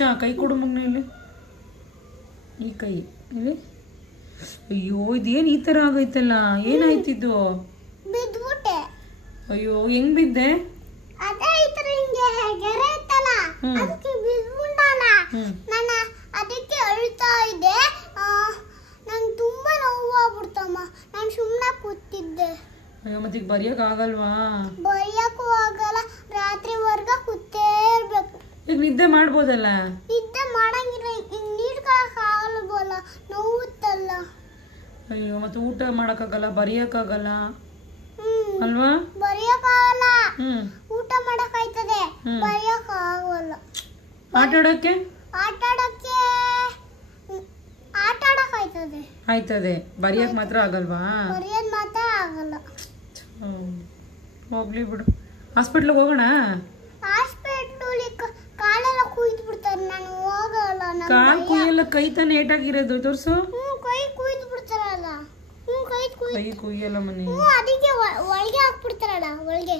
ಕೈ ಕೊಡು ಮಗನೇ ಇಲ್ಲಿ. ಈ ಕೈ ಇಲ್ಲಿ. ಅಯ್ಯೋ ಇದೇನು ಈ ಥರ ಆಗೈತಲ್ಲ, ಏನಾಯ್ತಿದ್ದು? ಬಿದ್ಬಿಟ್ಟೆ. ಅಯ್ಯೋ ಹೆಂಗ್ ಬಿದ್ದೆ? ಅದೇ ಈ ತರ ಹಿಂಗೆ ಗೆರೆ ಇತ್ತಲ್ಲ, ಅದಕ್ಕೆ ಬಿದ್ಬಿಟ್ಟಾನ. ನಾನು ಅದಕ್ಕೆ ಅಳ್ತಾ ಇದ್ದೆ. ನಂಗೆ ತುಂಬಾ ನೋವು ಆಗ್ಬಿಡ್ತಮ್ಮ. ನಾನು ಸುಮ್ಮನೆ ಕೂತಿದ್ದೆ. ಅಯ್ಯೋ ಮತ್ತೆ ಈಗ ಬರೆಯಕ್ ಆಗಲ್ವಾ? ಬರೆಯಕ್ಕೂ ಆಗಲ್ಲ, ರಾತ್ರಿವರೆಗ ಕೂತೇ ಇರ್ಬೇಕು. ಈಗ ನಿದ್ದೆ ಮಾಡ್ಬೋದಲ್ಲ? ನಿದ್ದೆ ಮಾಡಂಗಿಲ್ಲ, ಈಗ ನೀಡ್ಕೊಳಕ್ ಆಗಲ್ವಲ್ಲ, ನೋವುತ್ತಲ್ಲ. ಅಯ್ಯೋ ಮತ್ತೆ ಊಟ ಮಾಡಕ್ಕಾಗಲ್ಲ, ಬರೆಯಕ್ಕಾಗಲ್ಲ ಅಲ್ವಾ? ಬರೆಯಕ್ಕಾಗಲ್ಲ, ಊಟ ಮಾಡಕ್ಕಾಯ್ತದೆ, ಬರೆಯಕ್ ಆಗಲ್ಲ. ಆಟಾಡಕ್ಕೆ ಆಯ್ತದೆ, ಆಯ್ತದೆ, ಬರೆಯಕ್ ಮಾತ್ರ ಆಗಲ್ವಾ? ಬರೆಯೋದ್ ಮಾತ್ರ ಆಗಲ್ಲ. ಹೋಗ್ಲಿ ಬಿಡು. ಹಾಸ್ಪಿಟ್ಲಿಗೆ ಹೋಗೋಣ? ಹಾಸ್ಪಿಟ್ಲಿಗೆ ಕಾಲೆಲ್ಲ ಕುಯ್ದು ಬಿಡ್ತಾರೆ, ನಾನು ಹೋಗಲ್ಲ. ಕಾಲ್ ಕುಯ್ಯಲ್ಲ, ಕೈ ತಾನೇ ಏಟಾಗಿರೋದು, ತೋರ್ಸು. ಕೈ ಕುಯ್ದು ಬಿಡ್ತಾರಲ್ಲ. ಕೈ ಕುಯ್ಯಲ್ಲ ಮನೆ. ಅದಕ್ಕೆ ಒಳಗೆ ಹಾಕ್ಬಿಡ್ತಾರಲ್ಲ, ಒಳಗೆ